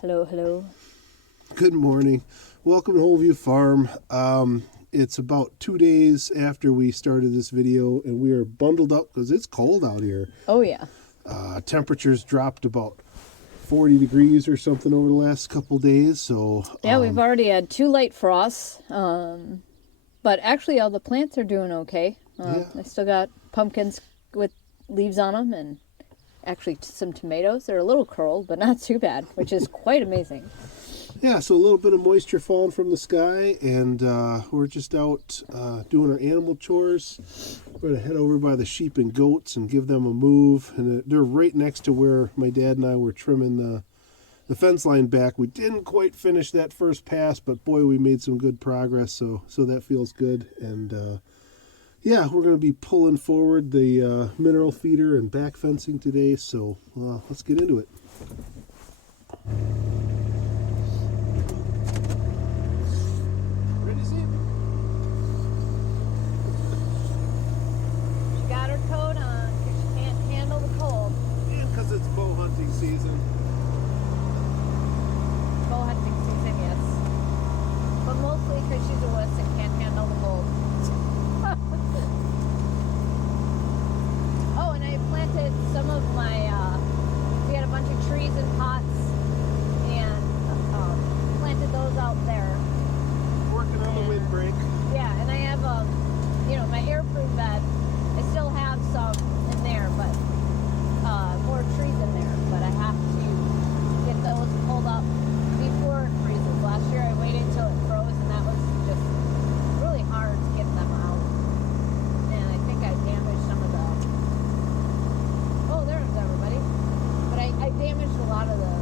Hello, hello. Good morning. Welcome to Whole View Farm. It's about 2 days after we started this video, and we are bundled up because it's cold out here. Oh, yeah. Temperatures dropped about 40 degrees or something over the last couple days. So Yeah, we've already had 2 light frosts, but actually all the plants are doing okay. Yeah. I still got pumpkins with leaves on them, and actually some tomatoes. They're a little curled, but not too bad, which is quite amazing. Yeah, so a little bit of moisture falling from the sky, and we're just out doing our animal chores. We're going to head over by the sheep and goats and give them a move. And they're right next to where my dad and I were trimming the fence line back. We didn't quite finish that first pass, but boy, we made some good progress, so that feels good. And yeah, we're going to be pulling forward the mineral feeder and back fencing today, so let's get into it. Got her coat on because she can't handle the cold. And because it's bow hunting season. Bow hunting season, yes. But mostly because she's a wuss and can't handle the cold. Oh, and I planted some of my, we had a bunch of trees in pots and planted those out there. Working on the windbreak. Yeah, and I have, my airproof bed. I still have some in there, but more trees in there. But I have to get those pulled up before it freezes. Last year I waited until it froze, and that was just really hard to get them out. And I think I damaged some of the. Oh, there's everybody. But I damaged a lot of the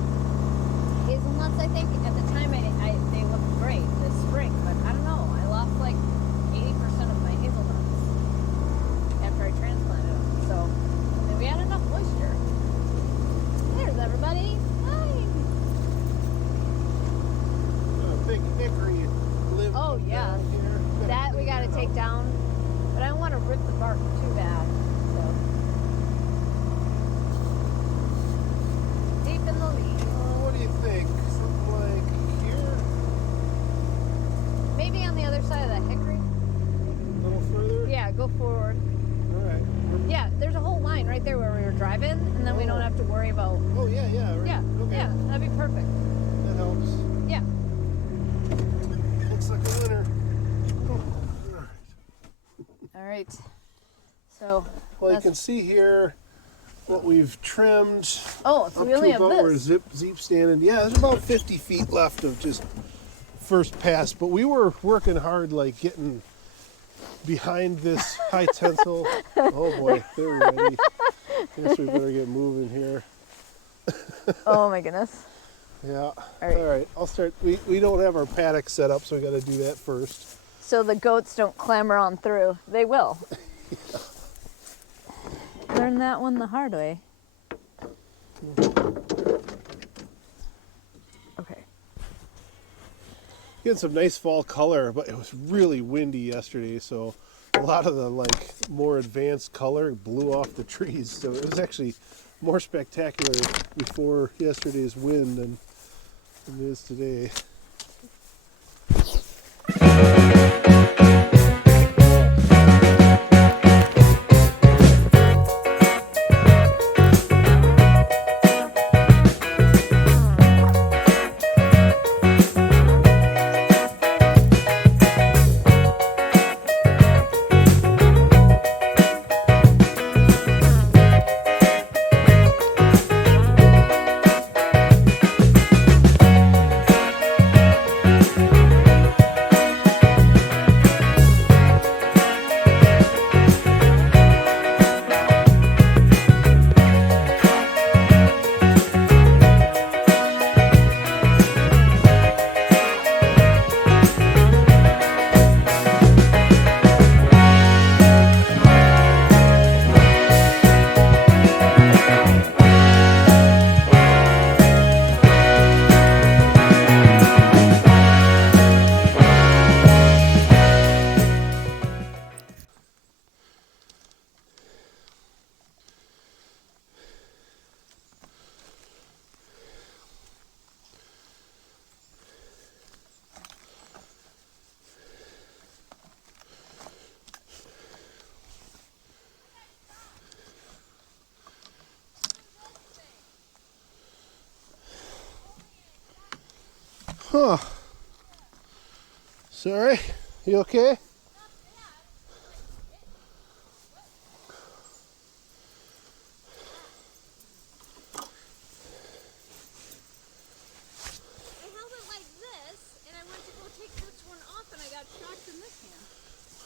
hazelnuts. I think at the time they looked great this spring, but I don't know. I lost like 80% of my hazelnuts after I transplanted them. So and then we had enough moisture. There's everybody. Hi. Big hickory limb. Oh, yeah. down here. That we got to take down, but I don't want to rip the bark too bad. So deep in the leaves. What do you think? Something like here? Maybe on the other side of that hickory. A little further? Yeah, go forward. All right. Yeah, there's a whole line right there where we were driving, and then we don't have to worry about. Oh, yeah, right. Yeah, Okay. yeah, that'd be perfect. That helps. Yeah. Looks like a winner. All right. So. Well, you can see here what we've trimmed. Oh, so up we only to have about where this. Zeep standing. Yeah, there's about 50 feet left of just first pass, but we were working hard, like getting behind this high tensile. Oh boy, they're ready. Guess we better get moving here. Oh my goodness. Yeah. All right. All right. I'll start. We don't have our paddock set up, so we got to do that first. So the goats don't clamber on through. They will. Yeah. Learn that one the hard way. Okay. Getting some nice fall color, but it was really windy yesterday, so a lot of the more advanced color blew off the trees. So it was actually more spectacular before yesterday's wind than it is today. Huh. Sorry. You okay?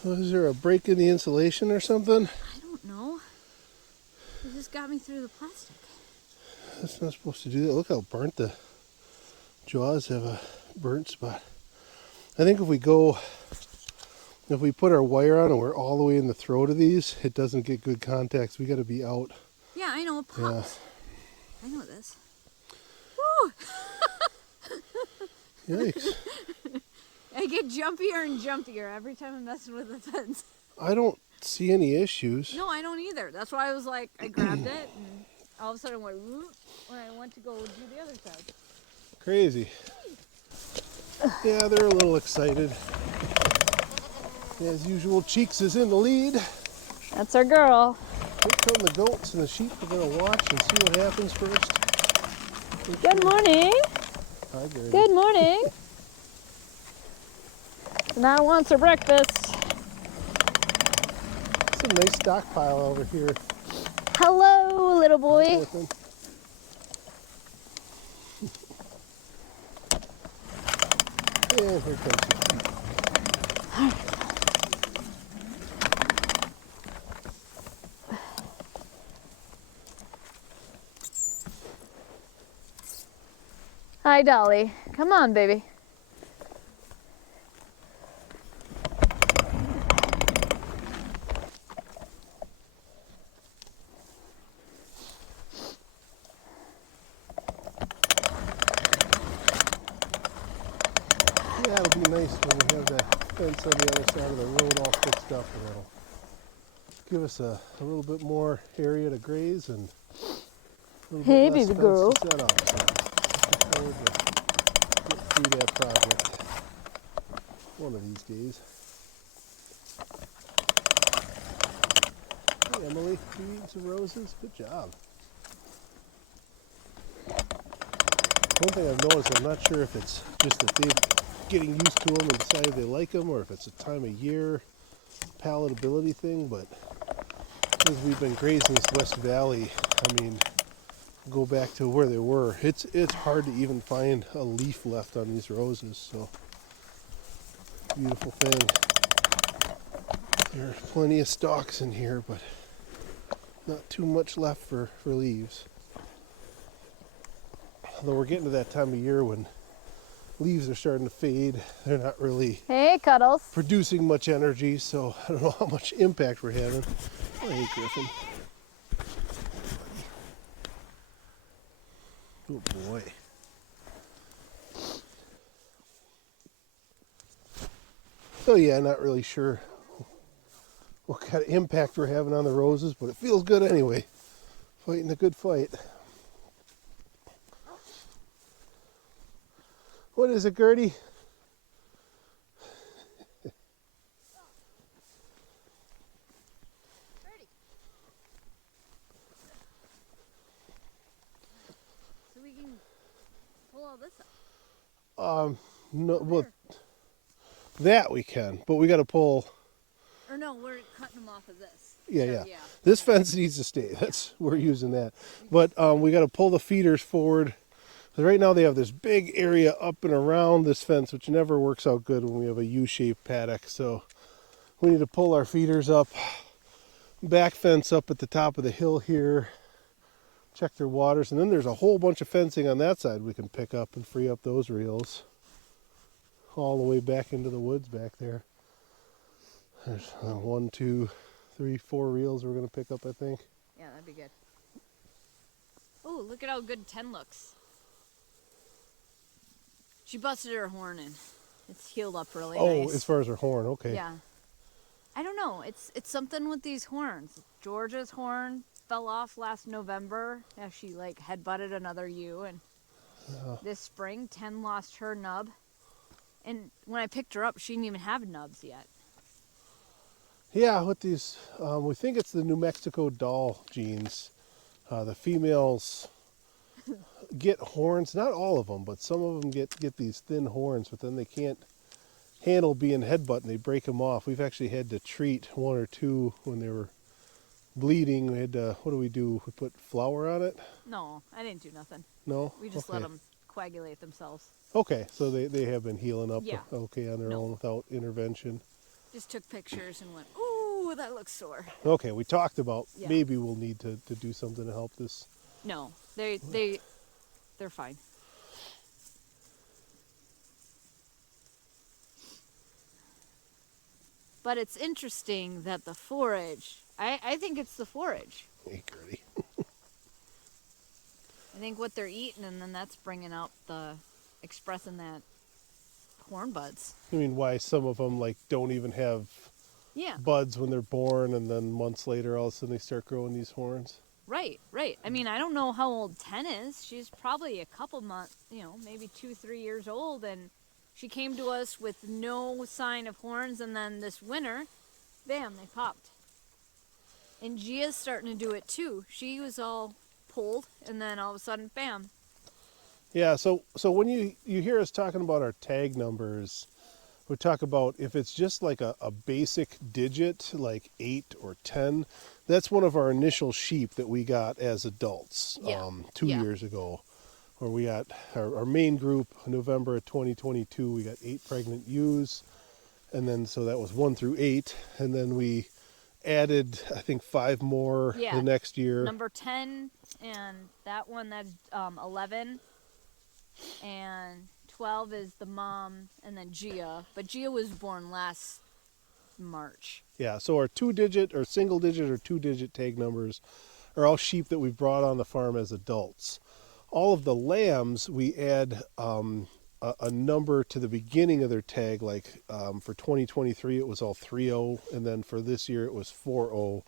Was there a break in the insulation or something? I don't know. It just got me through the plastic. That's not supposed to do that. Look how burnt the jaws have a burnt spot. I think if we put our wire on and we're all the way in the throat of these, it doesn't get good contacts. We got to be out. Yeah, I know. It pops. Yeah. I know this. Woo! Yikes. I get jumpier and jumpier every time I'm messing with the fence. I don't see any issues. No, I don't either. That's why I was like, I grabbed it and all of a sudden it went whoop when I went to go do the other side. Crazy. Yeah, they're a little excited. As usual, Cheeks is in the lead. That's our girl. Here come the goats and the sheep. We're going to watch and see what happens first. Good morning. Hi, Gary. Good morning. So now wants her breakfast. Some nice stockpile over here. Hello, little boy. And here comes the sheep. Hi, Dolly. Come on, baby. Yeah, it'll be nice when we have that fence on the other side of the road all fixed up, and it'll give us a little bit more area to graze and a little Hey, bit less baby fence girl. to set up. So look forward to get through that project one of these days. Hey, Emily, you eating some roses? Good job. One thing I've noticed, I'm not sure if it's just that they're getting used to them and decided they like them, or if it's a time of year palatability thing, but as we've been grazing this West Valley, I mean, go back to where they were, it's hard to even find a leaf left on these roses, so beautiful thing. There's plenty of stalks in here, but not too much left for leaves. Although we're getting to that time of year when leaves are starting to fade, they're not really Hey, Cuddles. producing much energy, so I don't know how much impact we're having. Oh, hey, Griffin. Oh boy. So yeah, not really sure what kind of impact we're having on the roses, but it feels good anyway. Fighting a good fight. What is it, Gertie? So we can pull all this up. No, well, that we can, but we got to pull. Or no, we're cutting them off of this. Yeah, So, yeah. This fence needs to stay. We're using that, but we got to pull the feeders forward. Because right now they have this big area up and around this fence, which never works out good when we have a U-shaped paddock. So we need to pull our feeders up, back fence up at the top of the hill here, check their waters, and then there's a whole bunch of fencing on that side we can pick up and free up those reels all the way back into the woods back there. There's 1, 2, 3, 4 reels we're going to pick up, I think. Yeah, that'd be good. Oh, look at how good 10 looks. She busted her horn in. It's healed up really nice. Oh, as far as her horn, okay. Yeah. I don't know. It's something with these horns. Georgia's horn fell off last November. Yeah, she like headbutted another ewe, and this spring 10 lost her nub. And when I picked her up, she didn't even have nubs yet. Yeah, with these, we think it's the New Mexico doll genes. The females get horns. Not all of them, but some of them get these thin horns, but then they can't handle being headbutt and they break them off. We've actually had to treat one or two when they were bleeding. We had to, what do? We put flour on it? No, I didn't do nothing. No? We just let them coagulate themselves. Okay, so they have been healing up okay on their No. own without intervention. Just took pictures and went, ooh, that looks sore. Okay, we talked about maybe we'll need to do something to help this. No, they're fine. But it's interesting that the forage, I think it's the forage. Hey, Gertie. I think what they're eating, and then that's bringing out expressing that horn buds. I mean, why some of them like don't even have buds when they're born, and then months later all of a sudden they start growing these horns? Right. I mean, I don't know how old 10 is. She's probably a couple months, maybe 2-3 years old, and she came to us with no sign of horns, and then this winter, bam, they popped. And Gia's starting to do it too. She was all pulled, and then all of a sudden, bam. Yeah, so when you hear us talking about our tag numbers, we talk about if it's just like a basic digit, like 8 or 10, that's one of our initial sheep that we got as adults 2 years ago, where we got our main group, November of 2022, we got 8 pregnant ewes, and then so that was 1 through 8, and then we added, I think, 5 more the next year. Number 10, and that one, that's 11, and 12 is the mom, and then Gia. But Gia was born last March. Yeah, so our 2-digit or single-digit or 2-digit tag numbers are all sheep that we brought on the farm as adults. All of the lambs, we add a number to the beginning of their tag, like for 2023 it was all 3-0, and then for this year it was 4-0.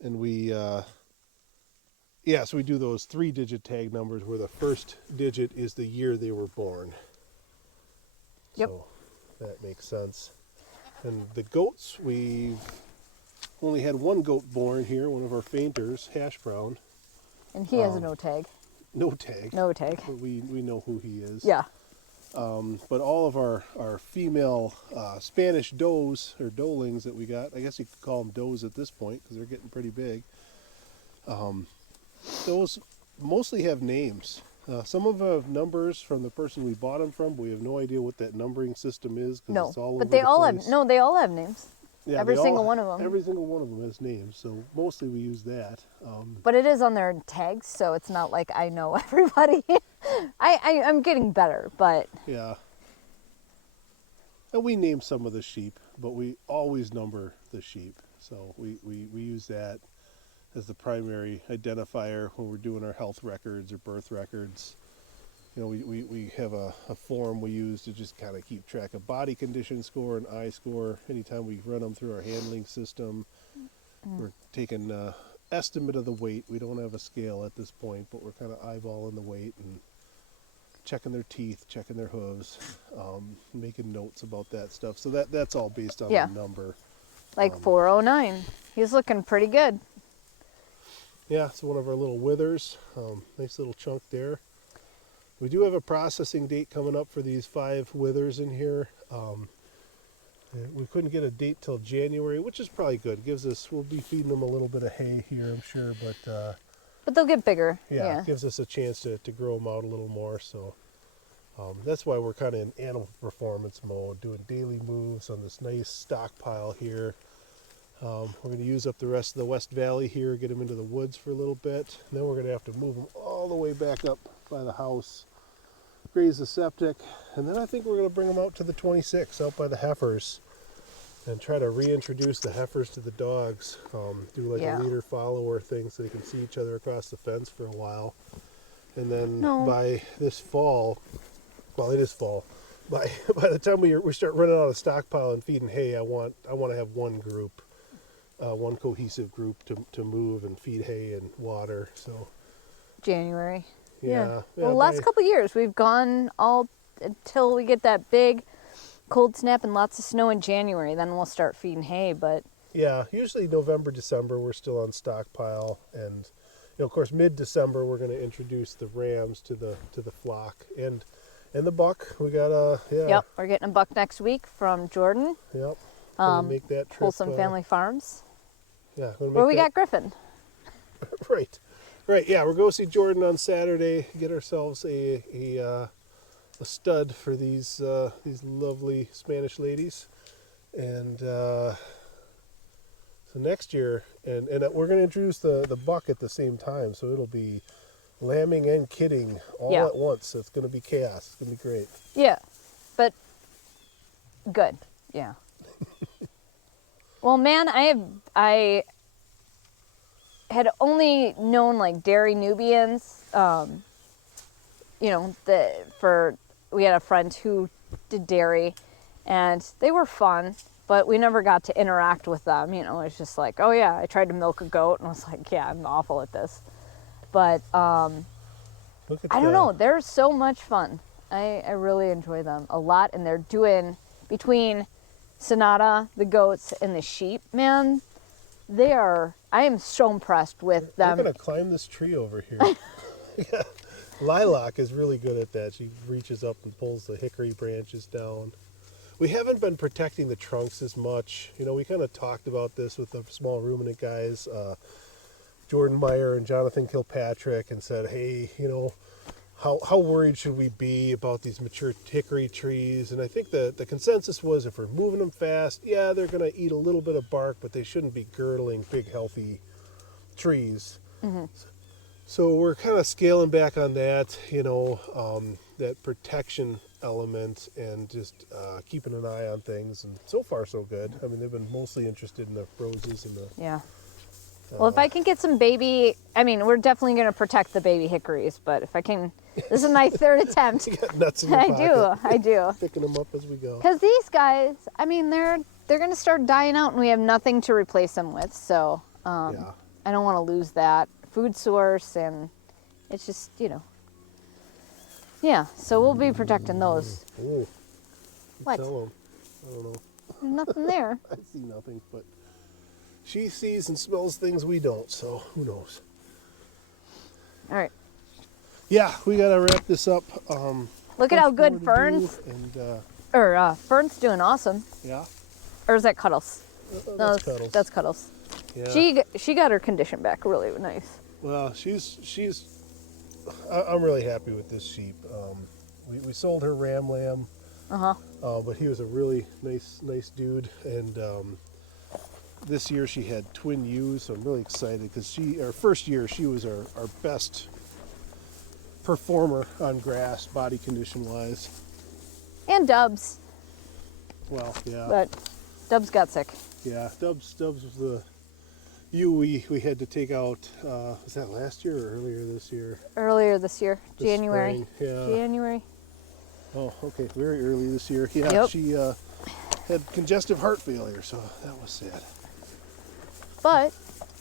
And we, so we do those 3-digit tag numbers where the first digit is the year they were born. Yep. So that makes sense. And the goats, we've only had one goat born here, one of our fainters, Hash Brown. And he has no tag. No tag. No tag. But we know who he is. Yeah. But all of our female Spanish does, or doelings that we got, I guess you could call them does at this point because they're getting pretty big. Those mostly have names. Some of them have numbers from the person we bought them from, but we have no idea what that numbering system is because it's all over but they the all place. they all have names. Yeah, every single one of them. Every single one of them has names, so mostly we use that. But it is on their tags, so it's not like I know everybody. I'm getting better, but... Yeah. And we name some of the sheep, but we always number the sheep. So we use that as the primary identifier when we're doing our health records or birth records. You know, we have a form we use to just kind of keep track of body condition score and eye score. Anytime we run them through our handling system, we're taking estimate of the weight. We don't have a scale at this point, but we're kind of eyeballing the weight and checking their teeth, checking their hooves, making notes about that stuff. So that's all based on the number. Like 409. He's looking pretty good. Yeah, it's one of our little withers. Nice little chunk there. We do have a processing date coming up for these 5 withers in here. We couldn't get a date till January, which is probably good. We'll be feeding them a little bit of hay here, I'm sure, but they'll get bigger. Yeah, it gives us a chance to grow them out a little more. So that's why we're kind of in animal performance mode, doing daily moves on this nice stockpile here. We're going to use up the rest of the West Valley here, get them into the woods for a little bit. And then we're going to have to move them all the way back up by the house, graze the septic, and then I think we're going to bring them out to the 26 out by the heifers and try to reintroduce the heifers to the dogs. Do like a leader follower thing so they can see each other across the fence for a while. And then by this fall, well, it is fall, by the time we start running out of stockpile and feeding hay, I want to have one group, one cohesive group to move and feed hay and water. So January. Yeah. Well, last couple of years we've gone all until we get that big cold snap and lots of snow in January. Then we'll start feeding hay. But yeah, usually November, December we're still on stockpile, and of course, mid-December we're going to introduce the rams to the flock and the buck. We got Yep, we're getting a buck next week from Jordan. Yep. Gonna make that trip, Wholesome Family Farms. Yeah. Where we got Griffin. Right. Yeah, we're going to see Jordan on Saturday. Get ourselves a stud for these lovely Spanish ladies, and so next year, and we're going to introduce the buck at the same time, so it'll be lambing and kidding all at once. It's going to be chaos. It's going to be great. Yeah, but good. Yeah. Well, man, I had only known like dairy Nubians. You know, we had a friend who did dairy, and they were fun, but we never got to interact with them. You know, it's just like, oh yeah, I tried to milk a goat, and I was like, yeah, I'm awful at this. But I don't know, they're so much fun. I really enjoy them a lot, and they're doing, between Sonata, the goats, and the sheep, man, I am so impressed with them. I'm going to climb this tree over here. Yeah. Lilac is really good at that. She reaches up and pulls the hickory branches down. We haven't been protecting the trunks as much. You know, we kind of talked about this with the small ruminant guys, Jordan Meyer and Jonathan Kilpatrick, and said, hey, you know, how worried should we be about these mature hickory trees? And I think the consensus was, if we're moving them fast, yeah, they're going to eat a little bit of bark, but they shouldn't be girdling big, healthy trees. Mm-hmm. So we're kind of scaling back on that, you know, that protection element, and just keeping an eye on things. And so far, so good. I mean, they've been mostly interested in the roses and the... Yeah. Well, if I can get some baby, I mean, we're definitely going to protect the baby hickories, but if I can, this is my third attempt. You got nuts in your pocket. I do. Picking them up as we go. Because these guys, I mean, they're going to start dying out, and we have nothing to replace them with, so I don't want to lose that food source, and it's just, you know. Yeah, so we'll be protecting those. Ooh. What? Tell them. I don't know. There's nothing there. I see nothing, but she sees and smells things we don't, so who knows. All right. Yeah, we got to wrap this up. Look at how good Fern's, Fern's doing awesome. Yeah. Or is that Cuddles? That's Cuddles. That's Cuddles. Yeah. She got her condition back really nice. Well, I'm really happy with this sheep. We sold her ram lamb. But he was a really nice dude, and this year she had twin ewes, so I'm really excited, because our first year she was our best performer on grass, body condition wise. And Dubs. Well, yeah. But Dubs got sick. Yeah, Dubs was the ewe we had to take out. Was that last year or earlier this year? Earlier this year, January. Spring, yeah. January. Oh, okay, very early this year. Yeah, yep. She had congestive heart failure, so that was sad. But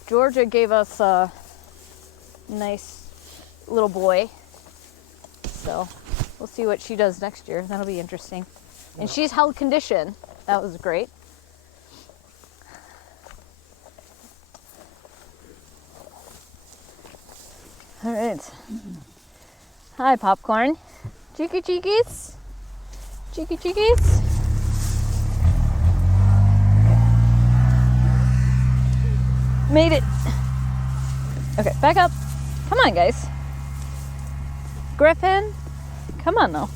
Georgia gave us a nice little boy, so we'll see what she does next year. That'll be interesting. And she's held condition. That was great. All right. Hi, Popcorn. Cheeky cheekies. Cheeky cheekies. Made it. Okay, back up. Come on, guys. Griffin, come on now.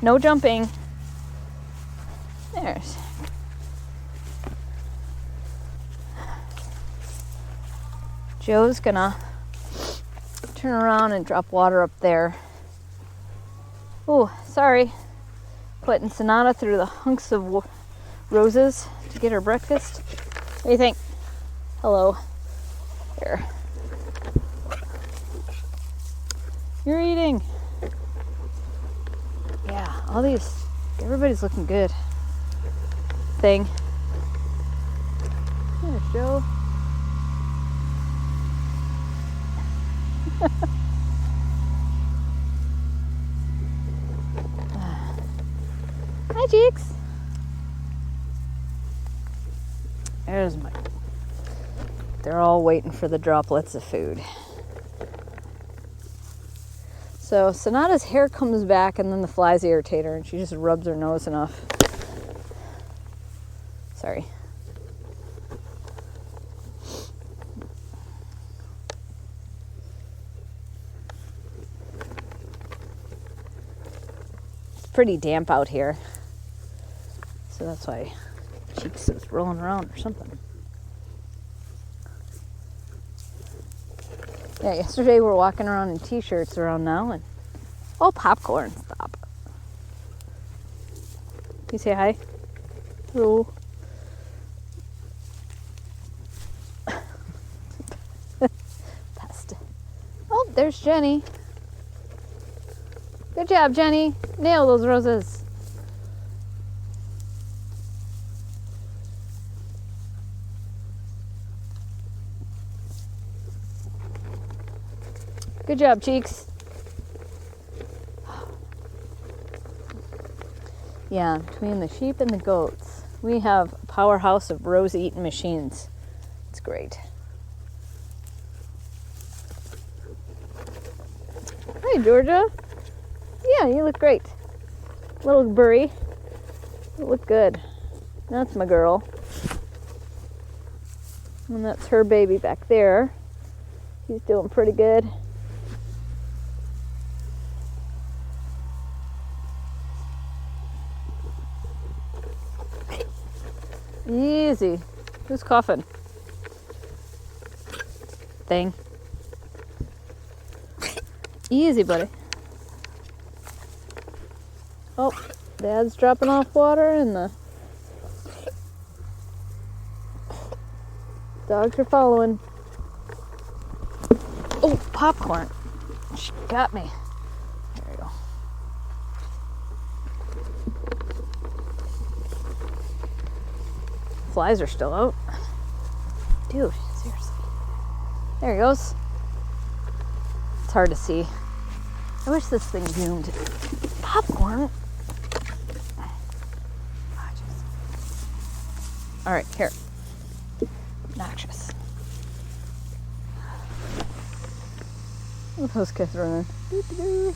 No jumping. There's. Joe's gonna turn around and drop water up there. Oh, sorry. Putting Sonata through the hunks of roses to get her breakfast. What do you think? Hello. Here. You're eating. Yeah, everybody's looking good. Thing. There's Joe. Hi, Cheeks. There's my... They're all waiting for the droplets of food. So Sonata's hair comes back and then the flies irritate her and she just rubs her nose enough. Sorry. It's pretty damp out here. So that's why Cheeks is rolling around or something. Yeah, yesterday we were walking around in t-shirts around now and oh, popcorn, stop. You say hi? Hello. Pest. Oh, there's Jenny. Good job, Jenny. Nail those roses. Good job, Cheeks. Yeah, between the sheep and the goats, we have a powerhouse of rose-eating machines. It's great. Hi, Georgia. Yeah, you look great. Little burry. You look good. That's my girl. And that's her baby back there. He's doing pretty good. Easy. Who's coughing? Thing. Easy, buddy. Oh, Dad's dropping off water and the dogs are following. Oh, popcorn. She got me. There we go. Flies are still out. Dude, seriously. There he goes. It's hard to see. I wish this thing zoomed. Popcorn? Alright, here. Obnoxious. Look at those kids running. Doo-doo-doo.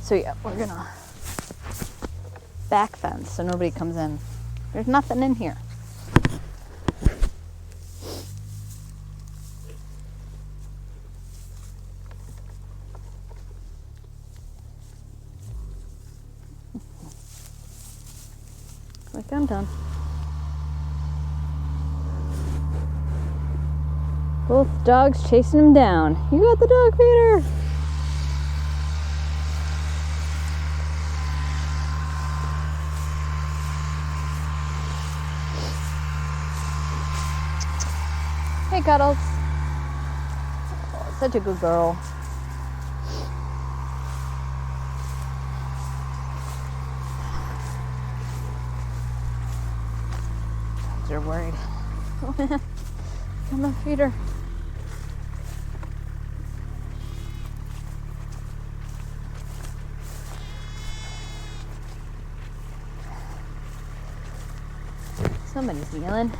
So yeah, we're gonna back fence so nobody comes in. There's nothing in here. Like I'm done. Both dogs chasing him down. You got the dog feeder. Hey, Cuddles. Oh, such a good girl. Dogs are worried. Oh man, I'm a feeder. Somebody's yelling.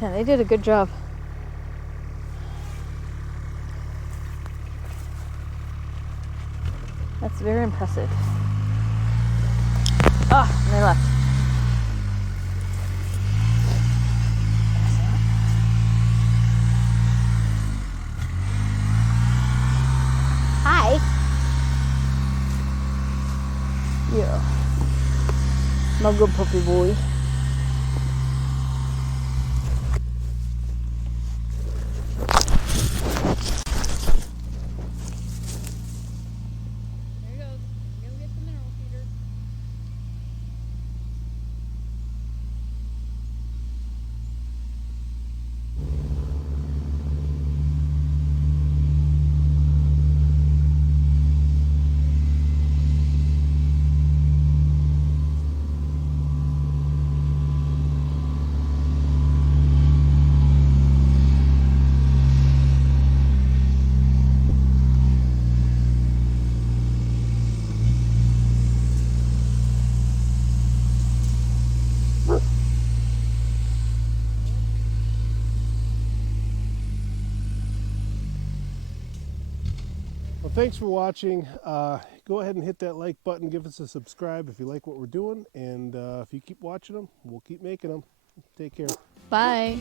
Yeah, they did a good job. That's very impressive. Ah, and they left. Hi. Yeah. My good puppy boy. Well, thanks for watching. Go ahead and hit that like button. Give us a subscribe if you like what we're doing. And if you keep watching them, we'll keep making them. Take care. Bye.